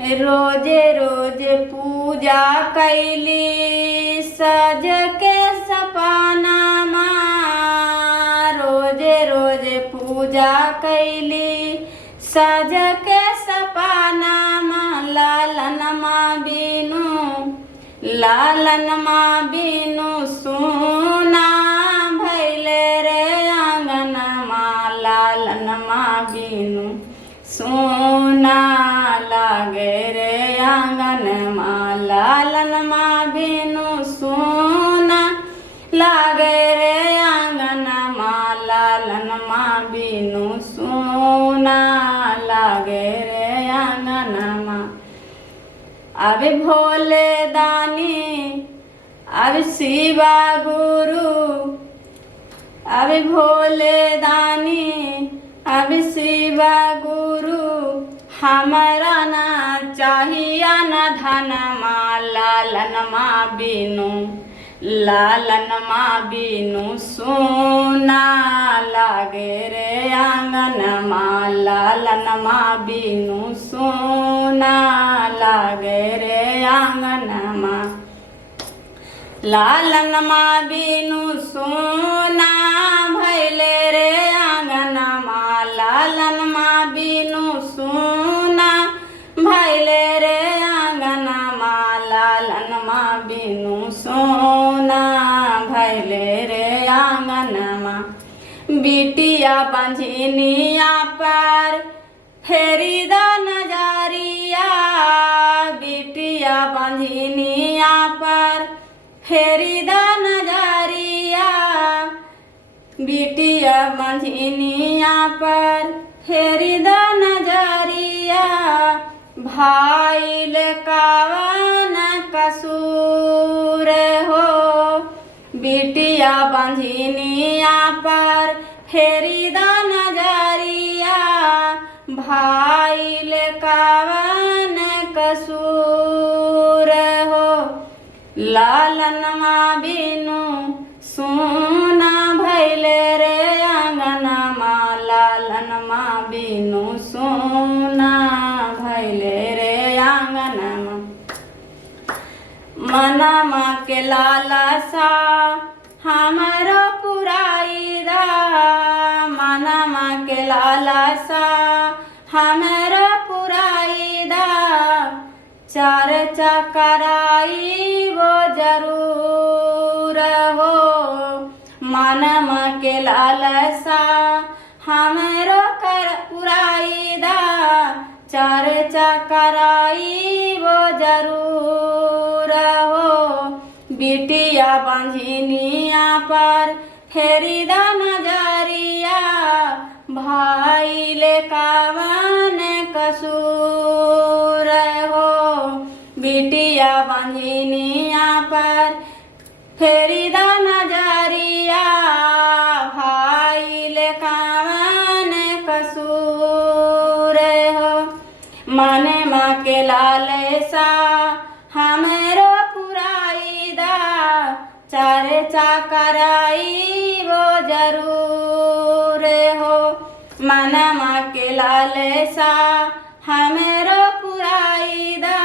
रोजे रोजे पूजा कैली सज के सपनामा। रोजे रोजे पूजा कैली सज के सपनामा। लालनमा बिनु सुना भैले रे आंगनमा। लालनमा बिनु सोना लागे रे आंगनमा। लालनमा बिनु सोना लागे रे आंगनमा। लालनमा बिनु सोना लागे रे आंगनमा। अभी भोले दानी अभी शिवा गुरु। अभी भोले दानी अभी शिवा गुरु। हमारा ना चाहिए न धनमा। लालनमा बिनु लालनमा बिनु सोना लागे रे आंगनमा। लालनमा बिनु सोना लागे रे आंगनमा। लालनमा बिनु सोना भैले रे आंगनमा। लालनमा बिनु सोना भैले रे आंगनमा। लालनमा बिनु सोना भैले रे आंगनमा। बिटिया बंझनिया पर फेरी द नजरिया। बिटिया बंझनिया पर फेरी द नजरिया। बिटिया बंझनिया पर फेरी द नजरिया। भाईल कावन कसूर हो। बिटिया बंझनिया पर फेरी द नजरिया। भाईल कावन कसूर हो। लालनमा बिनु सोना भैले रे आंगनमा। लालनमा बिनु सोना भैले रे आंगनमा। मनमा के लालसा हमरो पुराईदा। मनमा के लालसा हमरो पुराईदा। चर्चा कराई वो जरूर हो। मनमा के लालसा हमरो पुराईदा। चर्चा कराई वो जरूर हो। बिटिया बंझनिया पर फेरी द नजरिया। भाईल कावन कसूर हो। बिटिया बंझनिया पर फेरी द नजरिया। भाईल कावन कसूर हो। मनमा के लालसा हमरो पुराईदा। चर्चा कराई वो जरूर हो। मनमा के लालसा हमरो पुराईदा।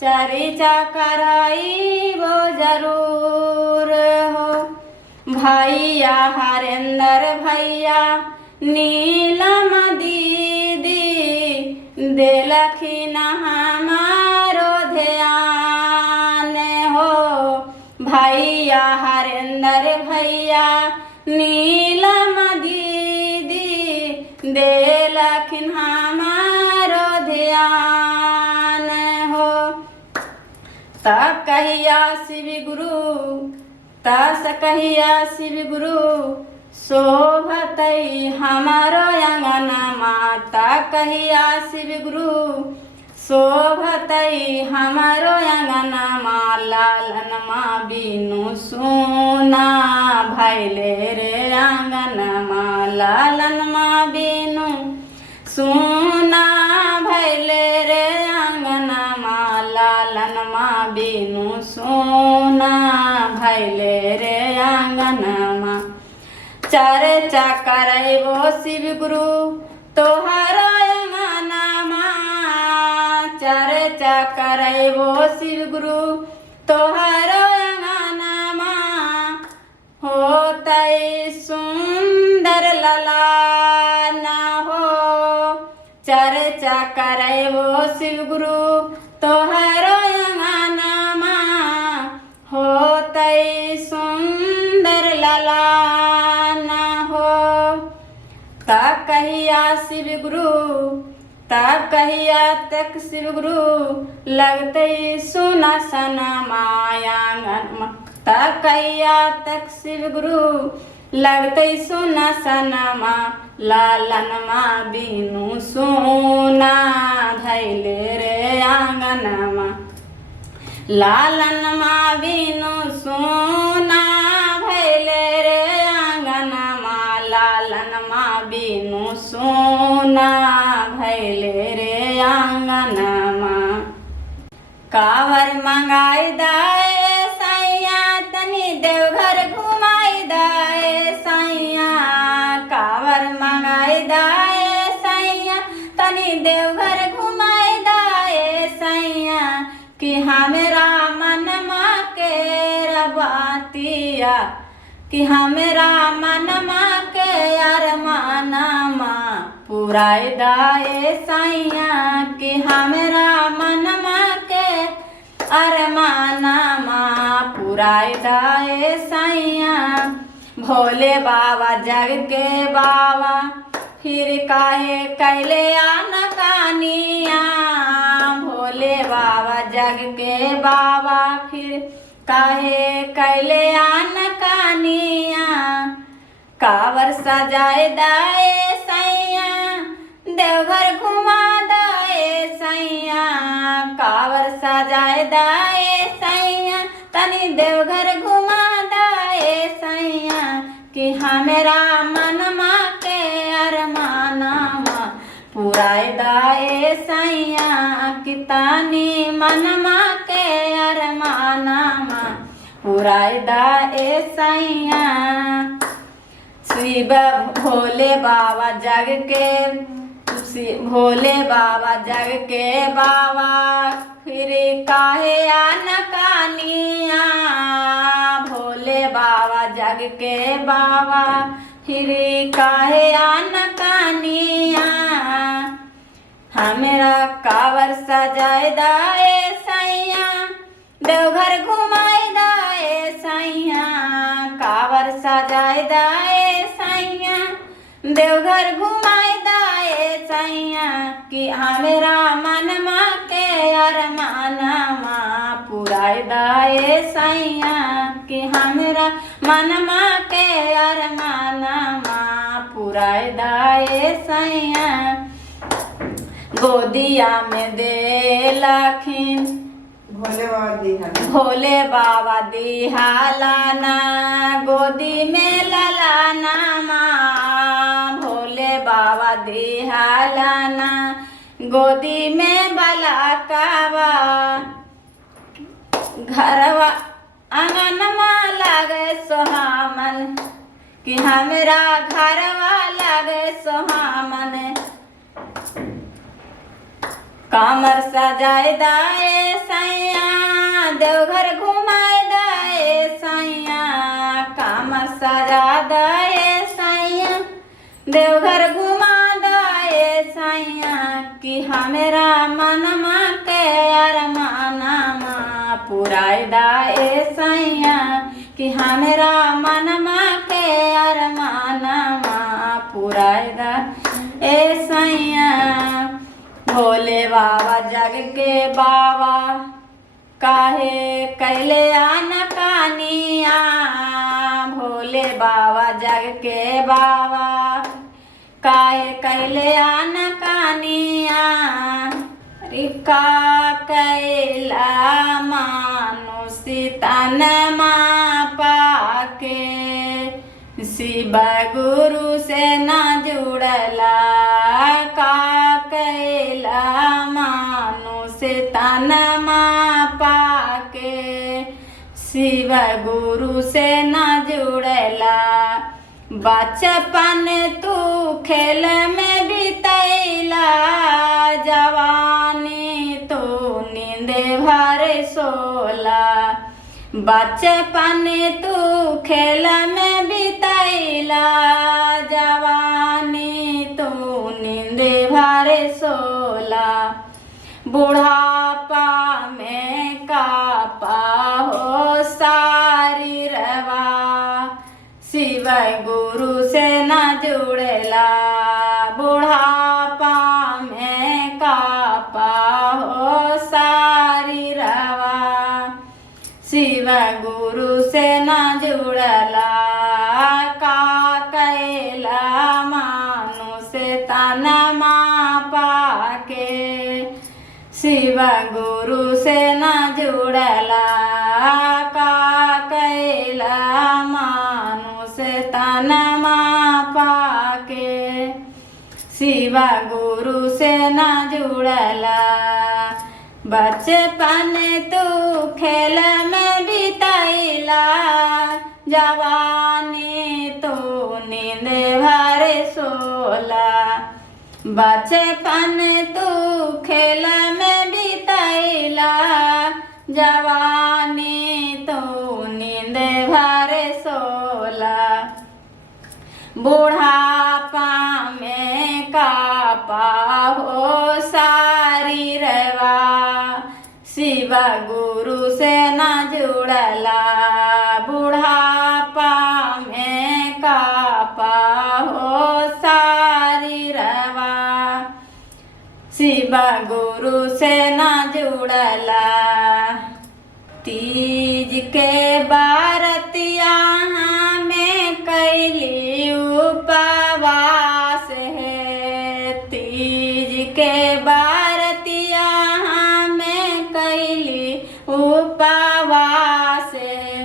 चर्चा कराई वो जरूर हो। भैया हरेंद्र भैया नीलम दीदी देलखिन हमारो ध्यान हो। भैया हरेंद्र भैया नीलम दीदी देलखिन हमारो ध्यान हो। तब कहिया शिव गुरु तस कहिया शिव गुरु शोभतई हमारो अंगनमा। तब कहिया शिव गुरु शोभतई हमारो अंगनमा। लालनमा बिनु सोना भैले रे आंगनमा। लालनमा बिनु सोना भैले रे आंगनमा। लालनमा बिनु सोना भैले रे आंगनमा। चर्चा करैबो शिव गुरु तोहर अंगनमा। चर्चा करैबो शिव गुरु तोहरो अंगनमा होतै सुंदर ललाना हो। चर्चा करैबो शिव गुरु तोहरो अंगनमा होतै सुंदर ललाना हो। ता कहिया शिव गुरु ता कहिया तक शिव गुरु लगतै सुना सना मायांगनमा। ता कहिया तक शिव गुरु लगतै सुना सनमा लालनमा बिनु सोना धैले रे आंगनमा। लालनमा बिनु सोना भैले रे आंगनमा। लालनमा बिनु सोना भैले रे आंगनमा। कावर मंगाई दाए सैया तनी देवघर घुमाई दाए सैया। कावर मंगाई दाए सैया तनी देवघर घुमाई दाए सैया। कि हमरा मनमा के रबातिया कि हमरा मनमा के अरमानमा पुराई दाए सैया। कि हमरा मनमा के अरमानमा पुराई दाए सैया। भोले बाबा जग के बाबा फिर काहे कैले आनकानिया। भोले बाबा जग के बाबा फिर काहे कैले आनकानिया। कावर सजाए दाए सैया देवघर घुमा दाए सैया। कावर सजाए दाए सैया तनी देवघर घुमा दाए सैया। कि हमरा मनमा के अरमानमा पुराई दाए सैया। कि तानी मनमा के अरमानमा पुराई दाए सैया। शिव भोले बाबा जग के भोले बाबा जग के बाबा फिर काहे आनकानिया। भोले बाबा जग के बाबा फिर काहे आनकानिया। हमरा कावर सजाए दाए सैया देवघर घुमाई दाए सैया। कावर सजाए दाए सैया देवघर घुमाई दाए सैया। कि हमरा मनमा के अरमानमा पुराई दाए सैया। कि हमरा मनमा के अरमानमा पुराई दाए सैया। गोदिया में दे लखिन भोले बाबा दिहालाना। गोदी में ललाना माँ भोले बाबा दिहालाना। गोदी में बलाकावा घरवा आंगनमा लागे सोहामन। कि हमरा घरवा लागे सोहामन। कामर सजाए दाए सैया देवघर घुमाए दाए सैया। कामर सजा दाए सैया देवघर घुमा दाए सैया। कि हमरा मनमा के अरमानमा पुराई दाए सैया। कि हमरा मनमा के अरमानमा पुराई दाए सैया। भोले बाबा जग के बाबा काहे कैले आनकानिया। भोले बाबा जग के बाबा काहे कैले आनकानिया। रिका कैला मानुषी तनमा पाके। शिव गुरु से ना जुड़ला का कैला मानुष तनमा पाके। शिव गुरु से ना जुड़ला बचपन तू खेल में बितैला। जवानी तो नींद भर सोला। बचपन तू खेल में बिताइला, जवानी तू नींद भर सोला। बुढ़ापा में कापा हो शरीरवा, शिव गुरु से न जुड़ेला। बुढ़ापा में कापा हो शरीरवा, शिव गुरु से न जुड़ला। का कैला मानुष तनमा पाके, शिव गुरु से न जुड़ला। का कैला मानुष तनमा पाके, शिव गुरु से न जुड़ला। बचपन तू खेल में बिताइला, जवानी तू नींद भर सोला। बचपन तू खेल में बिताइला, जवानी तू नींद भर सोला। बुढ़ापा में कापा हो शरीरवा, शिव गुरु से न जुड़ला। बुढ़ापा में कापा हो शरीरवा, शिव गुरु से न जुड़ला। तीज के बारतिया में कैली उपवास है, तीज के बारतिया में कैली उपवास है।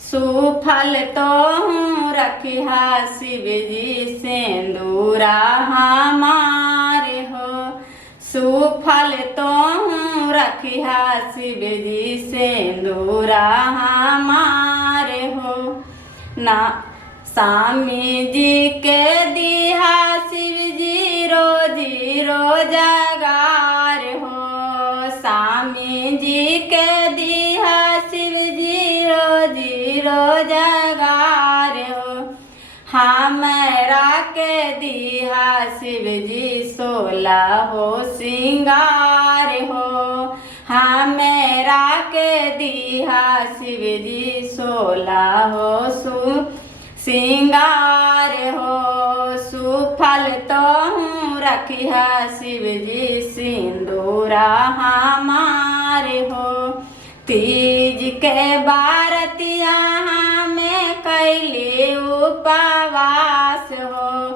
सुफल तो हूँ रखिया शिव जी सिंदूरा हमारे हो, सुफल तो हूँ रखिया शिव जी सिंदूरा हमारे हो। ना स्वामी जी के दिहा शिव जी रोजी रोजगार हो, स्वामी जी के दिहा शिव जी रोजी रोजगार हो। हमरा के दिहा शिव जी 16 हो सिंगार हो, हमरा के दिहा शिव जी 16 हो सिंगार हो। सुफल तो हूँ रखिया शिव जी सिंदूरा हमारे हो। तीज के बारतिया में कैली उपवास हो,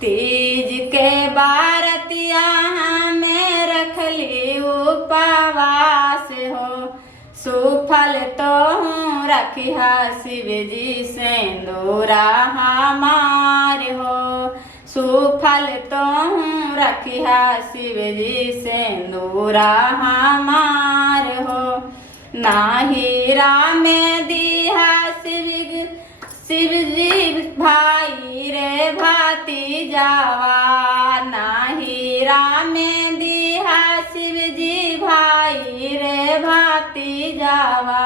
तीज के बारतिया में रखली उपवास हो। सुफल तो हूँ रखिया शिव जी सिंदूरा हमारे हो, सुफल तो हूँ रखिया शिव जी सिंदूरा हमारे हो। नाहीरा में दिहा शिव जी भाई रे भाती जावा, नाहीरा में दिहा शिव जी भाई रे भाती जावा।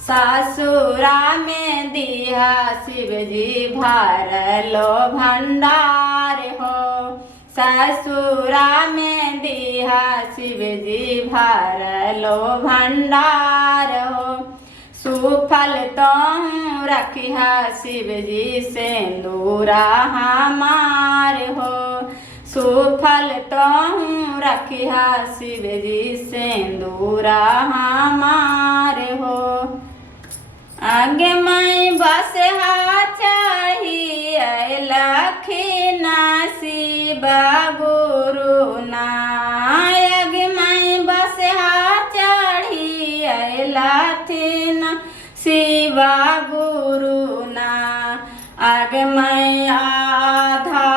ससुरा में दिहा शिव जी भरलो भंडार हो, ससुरा में दिहा शिव जी भरलो भंडार हो। सुफल तो रखिया शिव जी सिंदूरा हमारे हो, सुफल तो रखिया शिव जी सिंदूरा हमारे हो। आगे मैं बस चढ़ी लखीना शिव गुरु ना, आगे मैं बस चढ़ी लखीना शिव गुरु ना। आगे मैं आधा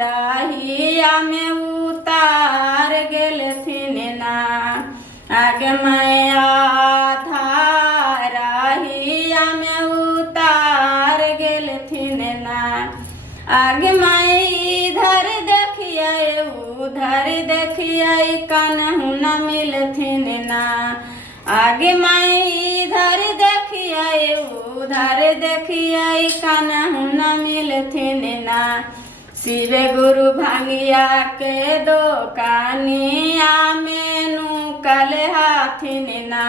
रहिया में उतार गेलथिन ना, आगे मैं आधा रहिया में उतार गेलथिन ना। आगे मैं इधर देखिए उधर देखिए कन्हू न मिलथिन ना, आगे माई इधर देखिए उधर देखिए कान्हू न मिलथिन ना। शिव गुरु भांगिया के दोकानिया में नुकल हाथिन ना।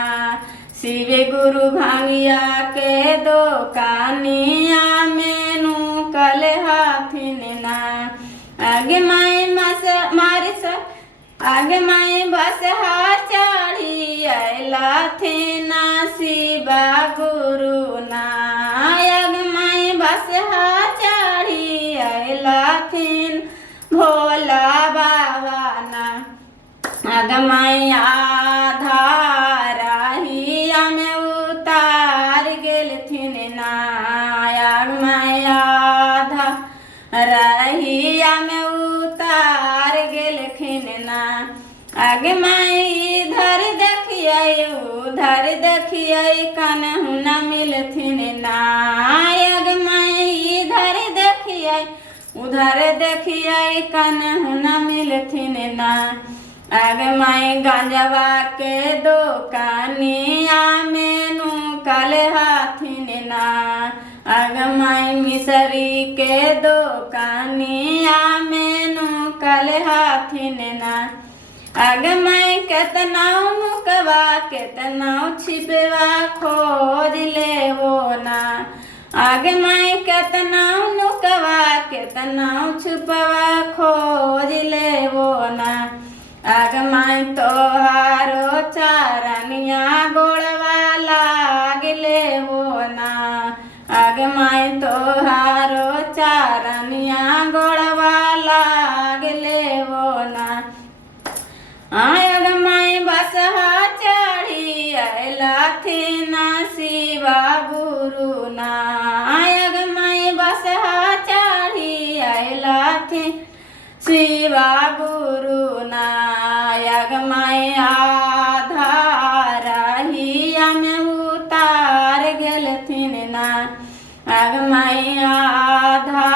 शिव गुरु भांगिया के दोकानिया में नुकल हाथिन ना। आगे माई आगे माई बस हा चढ़ी अलाथिन शिवा गुरु ना। आगे माई बस हा चढ़ी अलाथिन भोला बाबा ना। आगे माई आधा राहिया में उतार गेलथिन ना। आगे माई आधा राहिया में उतार गेलखिन ना। आगे माई इधर देखिए उधर देखिए कान्हू न मिलथिन ना। आगे माई इधर देखिए उधर देखिए कान्हू न मिलथिन ना। आगे माई गांजवा के दोकानिया में नुकल हाथिन ना। आगे माई मिसरी के दोकानिया में नुकल हाथिन ना। आगे माई केतना नुकवा केतना छिपवा खोज ले वो ना। आगे माई केतना नुकवा केतना छुपवा खोज ले वो ना। आगे माई तोहारो चारनिया गोड़वा लागले वो ना। आगे माई तोहारो चारनिया गोड़वा लागले वो ना। आगे माई बस हा चढ़ी अलाथिन शिवा गुरु ना। आगे माई बस हा चढ़ी अलाथिन शिवा गुरु ना। आगे माई आधा राहिया में उतार गेलथिन ना। आगे माई आधा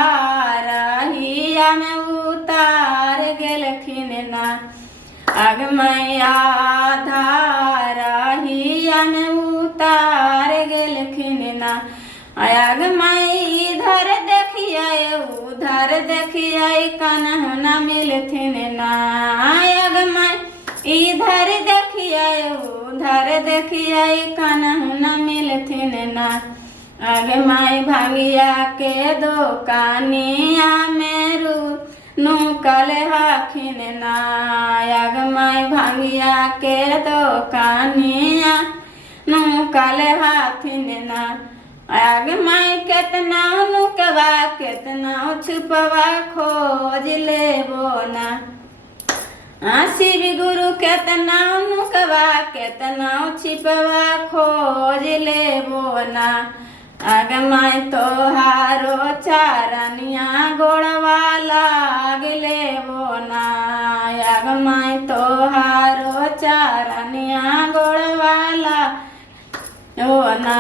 राहिया में उतार गेलखिन ना। आगे माई आधा राहिया में उतार गेलखिन ना। आगे माई इधर देखिए उधर देखिए कान्हू न मिलथिन ना। आगे माई इधर देखिए उधर देखिए कान्हू न मिलथिन ना। आगे माई भांगिया के दोकानिया में नुकल हाखिन ना। आगे माई भांगिया के दोकानिया नुकल हाथिन ना। आगे माई केतना नुकवा केतना छुपवा खोज लेबो ना। शिव गुरु केतना नुकवा केतना छिपवा खोज लेबो ना। आगे माई तोहारो चारनिया गोड़वा लागले वो ना। आगे माई तोहारो चारनिया गोड़वा लागले वो ना।